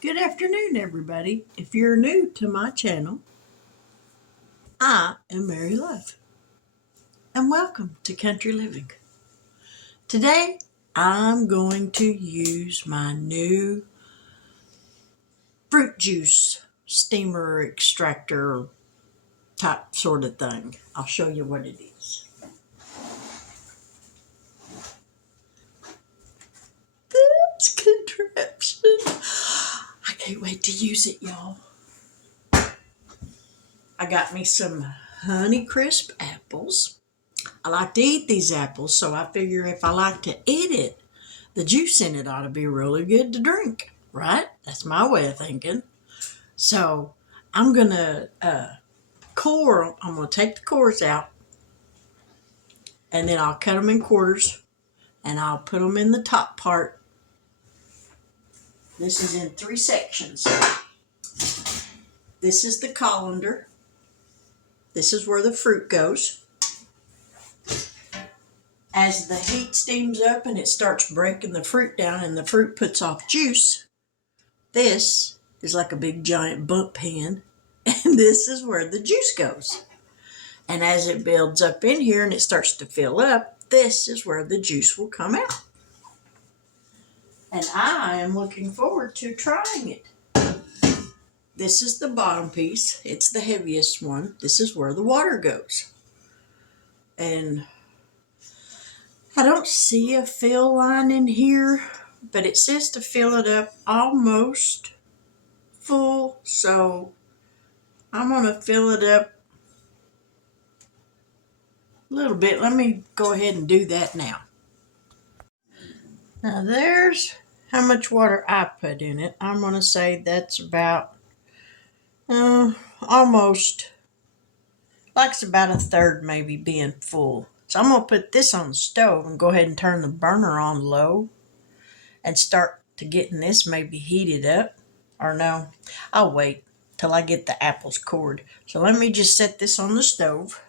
Good afternoon, everybody. If you're new to my channel, I am Mary Love, and welcome to Country Living. Today, I'm going to use my new fruit juice steamer extractor type sort of thing. I'll show you what it is. This contraption. I can't wait to use it, y'all. I got me some Honeycrisp apples. I like to eat these apples, so I figure if I like to eat it, the juice in it ought to be really good to drink, right? That's my way of thinking. So I'm going to I'm going to take the cores out, and then I'll cut them in quarters, and I'll put them in the top part. This is in 3 sections. This is the colander. This is where the fruit goes. As the heat steams up and it starts breaking the fruit down and the fruit puts off juice, this is like a big giant bump pan, and this is where the juice goes. And as it builds up in here and it starts to fill up, this is where the juice will come out. And I am looking forward to trying it. This is the bottom piece. It's the heaviest one. This is where the water goes. And I don't see a fill line in here, but it says to fill it up almost full. So I'm going to fill it up a little bit. Let me go ahead and do that now. Now there's how much water I put in it. I'm going to say that's about almost, like it's about a third maybe being full. So I'm going to put this on the stove and go ahead and turn the burner on low and start to getting this maybe heated up. Or no, I'll wait till I get the apples cored. So let me just set this on the stove.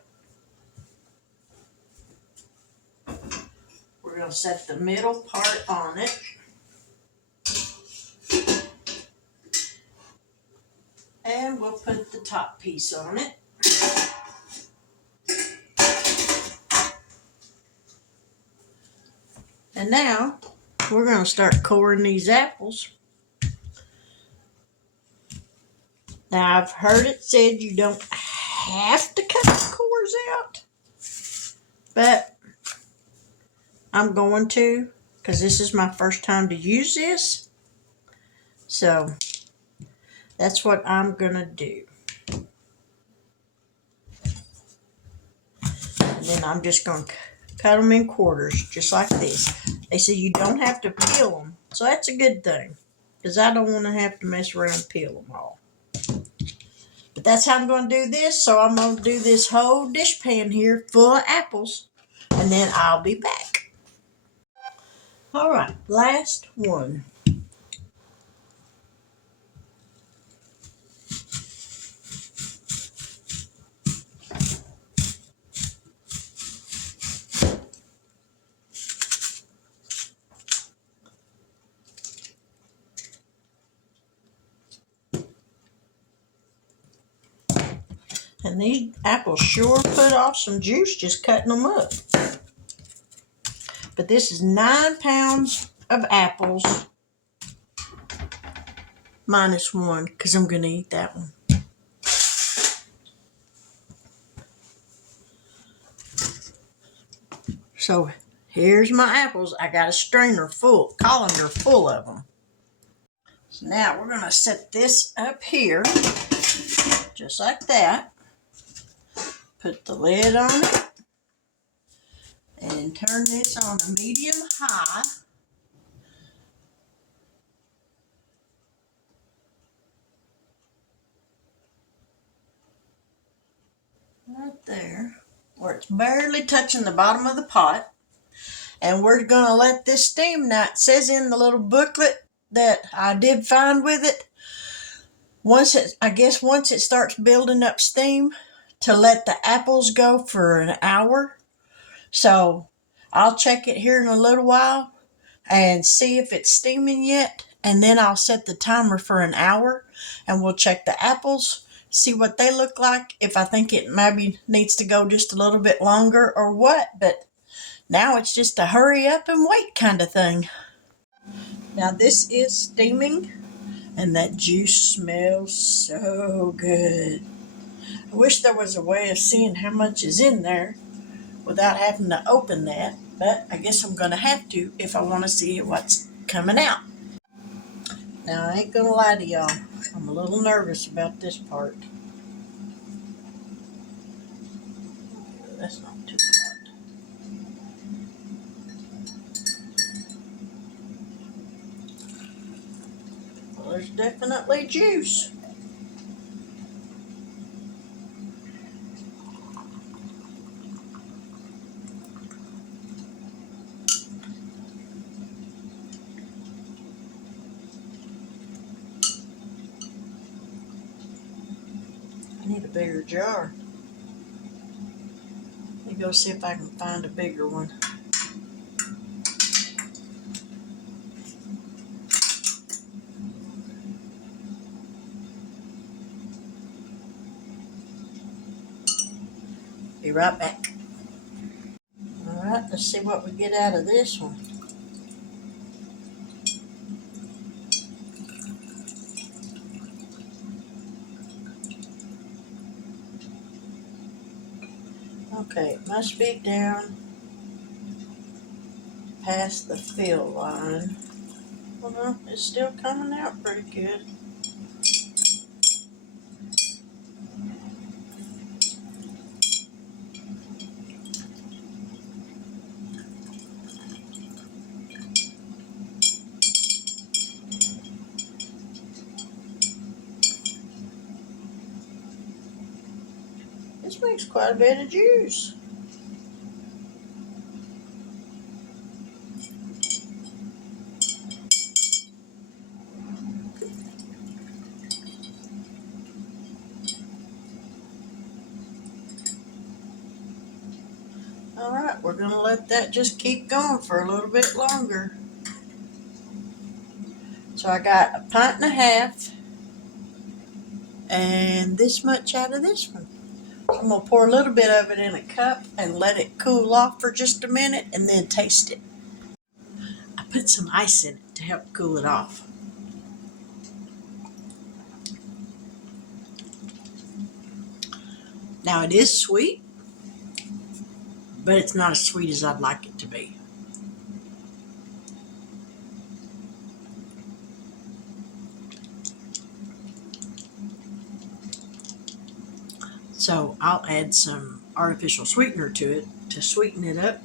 We're going to set the middle part on it. And we'll put the top piece on it. And now we're going to start coring these apples. Now I've heard it said you don't have to cut the cores out, but I'm going to, because this is my first time to use this. So that's what I'm going to do. And then I'm just going to cut them in quarters, just like this. They say you don't have to peel them, so that's a good thing, because I don't want to have to mess around and peel them all. But that's how I'm going to do this. So I'm going to do this whole dish pan here full of apples, and then I'll be back. All right, last one. And these apples sure put off some juice just cutting them up. But this is 9 pounds of apples minus 1, because I'm going to eat that one. So here's my apples. I got a strainer full, colander full of them. So now we're going to set this up here, just like that. Put the lid on it and turn this on a medium high. Right there, where it's barely touching the bottom of the pot. And we're going to let this steam. Now it says in the little booklet that I did find with it, once it starts building up steam, to let the apples go for an hour. So I'll check it here in a little while and see if it's steaming yet, And then I'll set the timer for an hour and we'll check the apples, see what they look like, if I think it maybe needs to go just a little bit longer or what. But now it's just a hurry up and wait kind of thing. Now this is steaming and that juice smells so good. I wish there was a way of seeing how much is in there without having to open that, but I guess I'm going to have to if I want to see what's coming out. Now, I ain't going to lie to y'all. I'm a little nervous about this part. That's not too hot. Well, there's definitely juice. I need a bigger jar. Let me go see if I can find a bigger one. Be right back. Alright, let's see what we get out of this one. Okay, it must be down past the fill line. Well, it's still coming out pretty good. This makes quite a bit of juice. Alright, we're going to let that just keep going for a little bit longer. So I got a pint and a half and this much out of this one. So I'm going to pour a little bit of it in a cup and let it cool off for just a minute and then taste it. I put some ice in it to help cool it off. Now it is sweet, but it's not as sweet as I'd like it to be. So I'll add some artificial sweetener to it to sweeten it up.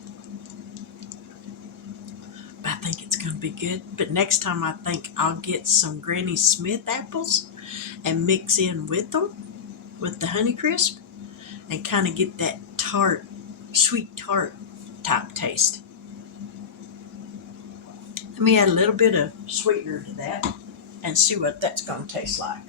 But I think it's going to be good. But next time I think I'll get some Granny Smith apples and mix in with them, with the Honeycrisp, and kind of get that tart, sweet tart type taste. Let me add a little bit of sweetener to that and see what that's going to taste like.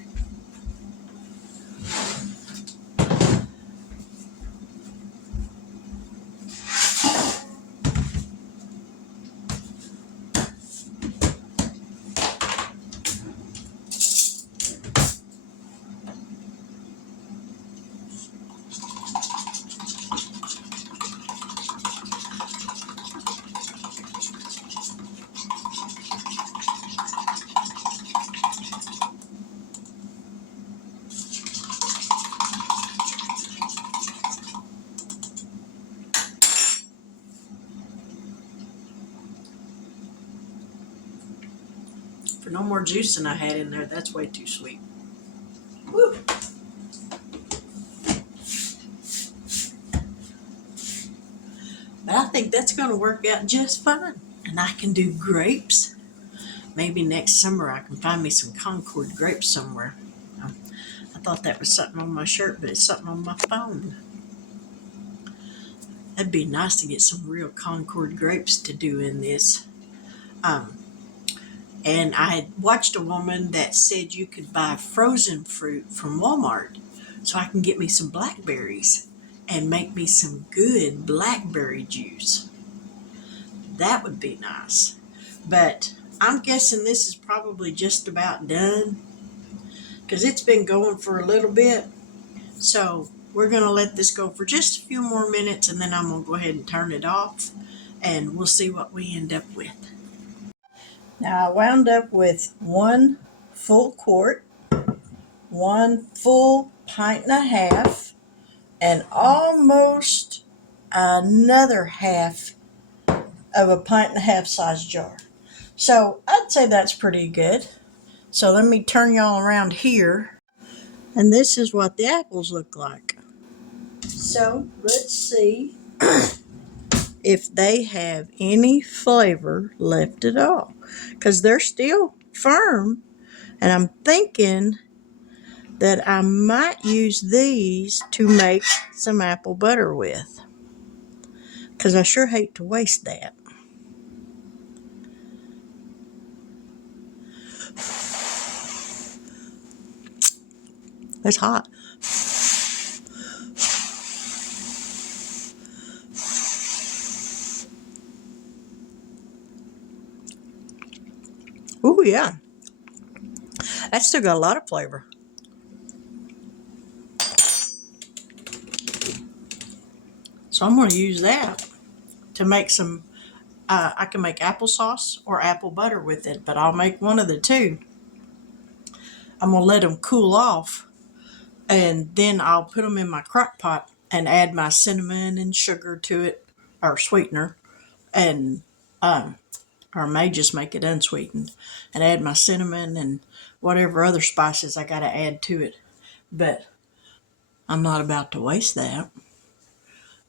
For no more juice than I had in there, that's way too sweet. Woo. But I think that's going to work out just fine. And I can do grapes. Maybe next summer I can find me some Concord grapes somewhere. I thought that was something on my shirt, but it's something on my phone. That'd be nice to get some real Concord grapes to do in this. And I had watched a woman that said you could buy frozen fruit from Walmart, so I can get me some blackberries and make me some good blackberry juice. That would be nice. But I'm guessing this is probably just about done because it's been going for a little bit. So we're going to let this go for just a few more minutes, and then I'm going to go ahead and turn it off, and we'll see what we end up with. Now I wound up with 1 full quart, 1 full pint and a half, and almost another half of a pint and a half size jar. So I'd say that's pretty good. So let me turn y'all around here. And this is what the apples look like. So let's see if they have any flavor left at all. Because they're still firm. And I'm thinking that I might use these to make some apple butter with. Because I sure hate to waste that. It's hot. Ooh, yeah. That's still got a lot of flavor. So I'm going to use that to make some, I can make applesauce or apple butter with it, but I'll make one of the two. I'm going to let them cool off, and then I'll put them in my crock pot and add my cinnamon and sugar to it, or sweetener, and or I may just make it unsweetened and add my cinnamon and whatever other spices I got to add to it. But I'm not about to waste that.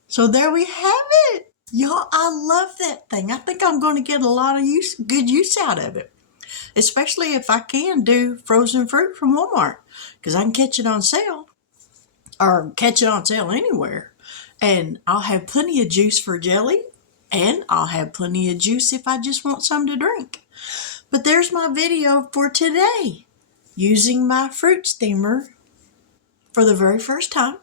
So there we have it. Y'all, I love that thing. I think I'm going to get a lot of good use out of it. Especially if I can do frozen fruit from Walmart. Because I can catch it on sale. Or catch it on sale anywhere. And I'll have plenty of juice for jelly. And I'll have plenty of juice if I just want some to drink. But there's my video for today. Using my fruit steamer for the very first time.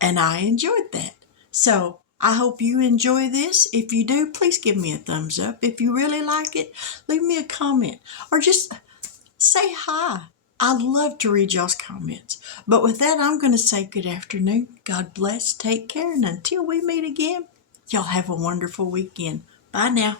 And I enjoyed that. So I hope you enjoy this. If you do, please give me a thumbs up. If you really like it, leave me a comment or just say hi. I'd love to read y'all's comments. But with that, I'm going to say good afternoon. God bless. Take care. And until we meet again, y'all have a wonderful weekend. Bye now.